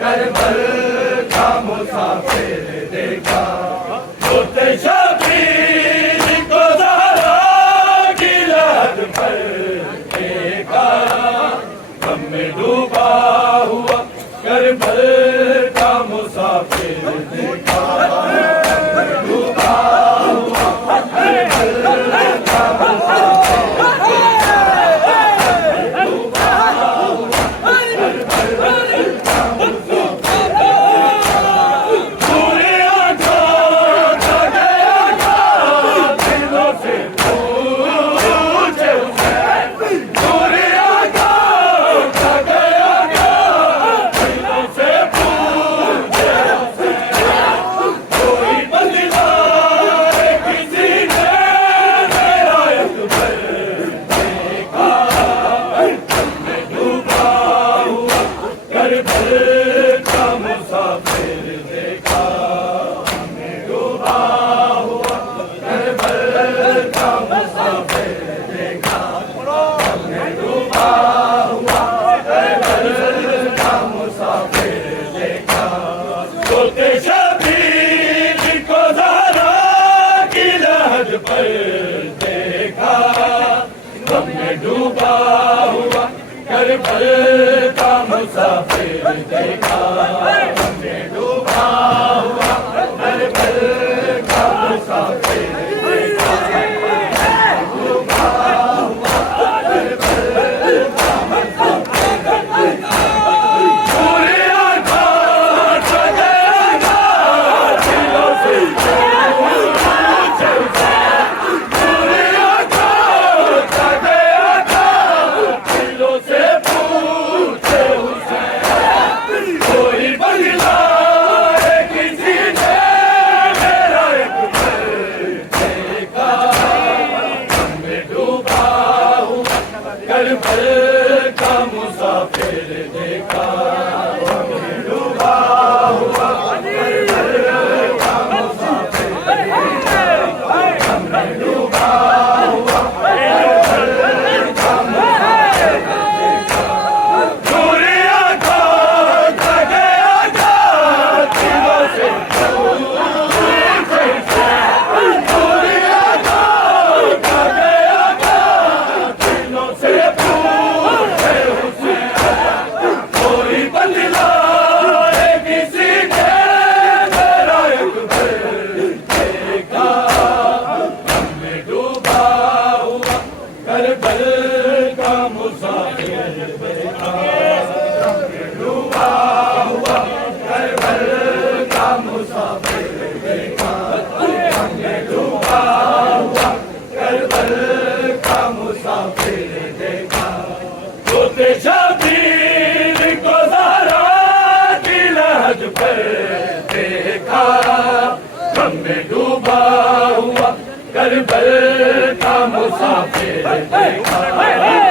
करबल का मुसाफिर देखा, होते शबीर को ज़हरा की लहद पर देखा, गम में डूबा हुआ करबल का मुसाफिर देखा, डूबा हुआ करबल का मुसाफिर पर देखा, गम में डूबा हुआ करबल का मुसाफिर देखा, गम में डूबा हुआ करबल का मुसाफिर देखा, डूबा हुआ करबल का मुसाफिर देखा, पूरे आकाश गया दिलों से करबल का मुसाफिर देखा, डूबा हुआ करबल का मुसाफिर देखा, डूबा हुआ करबल का मुसाफिर देखा, पूरे आकाश गया दिलों से पूरे आकाश गया दिलों से करबल का मुसाफिर देखा, डूबा हुआ करबल का मुसाफिर देखा, डूबा हुआ करबल का मुसाफिर देखा, होते शबीर को ज़हरा की लहद पर देखा, गम में डूबा हुआ करबल का मुसाफिर देखा।